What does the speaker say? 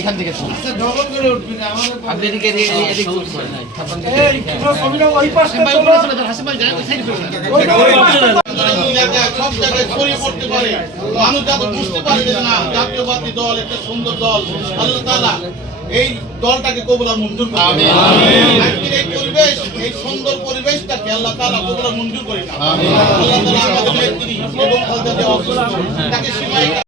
এখান থেকে সব জায়গায় ছড়িয়ে পড়তে পারে, মানুষ যাতে বুঝতে পারে যে না জাতীয়বাদী দল একটা সুন্দর দল, আল্লাহ তাআলা এই দলটাকে কবুল আর মঞ্জুর করুন। আমিন। আজকের এই পরিবেশ, এই সুন্দর পরিবেশটাকে আল্লাহ তাআলা কবুল আর মঞ্জুর করে। আমিন। আল্লাহ তাআলা আমাদের নেত্রী এবং তাকে